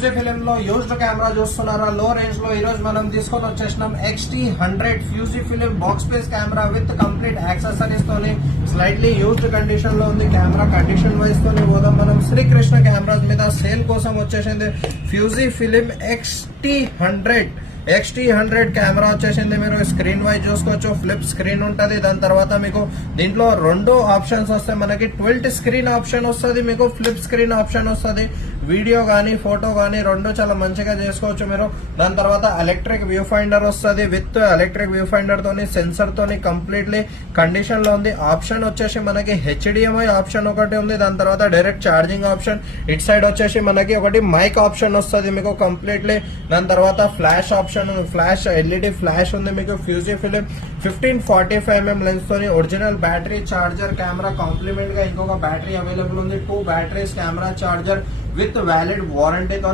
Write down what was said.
Fuji film లో used camera చూస్తున్నారా లో రేంజ్ లో ఈ రోజు మనం తీసుకొని వచ్చేసినాం XT100 Fuji film box space camera with complete accessories తోని స్లైట్లీ యూజ్డ్ కండిషన్ లో ఉంది. కెమెరా కండిషన్ వైజ్ తోని పోదాం మనం. శ్రీకృష్ణ కెమెరాస్ మీద సేల్ కోసం వచ్చేసింది ఫ్యూజీ ఫిలిం XT100 కెమెరా వచ్చేసింది. మీరు స్క్రీన్ వైజ్ చూసుకోవచ్చు, ఫ్లిప్ స్క్రీన్ ఉంటుంది. దాని తర్వాత మీకు దీంట్లో రెండు ఆప్షన్స్ వస్తాయి. మనకి ట్విల్ట్ స్క్రీన్ ఆప్షన్ వస్తుంది, మీకు ఫ్లిప్ స్క్రీన్ ఆప్షన్ వస్తుంది. వీడియో కానీ ఫోటో కానీ రెండు చాలా మంచిగా చేసుకోవచ్చు మీరు. దాని తర్వాత ఎలక్ట్రిక్ వ్యూ ఫైండర్ వస్తుంది. విత్ ఎలక్ట్రిక్ వ్యూ ఫైండర్ తోని సెన్సర్ తోని కంప్లీట్లీ కండిషన్ లో ఉంది. ఆప్షన్ వచ్చేసి మనకి HDMI ఆప్షన్ ఒకటి ఉంది. దాని తర్వాత direct charging option. It side వచ్చేసి మనకి ఒకటి మైక్ ఆప్షన్ వస్తుంది మీకు కంప్లీట్లీ. దాని తర్వాత flash option, flash LED flash ఉంది మీకు. ఫ్యూజీ ఫిలిం 1545mm లెన్స్ తోని original battery charger camera compliment గా ఇంకొక బ్యాటరీ అవైలబుల్ ఉంది. 2 batteries camera charger with valid warranty తోని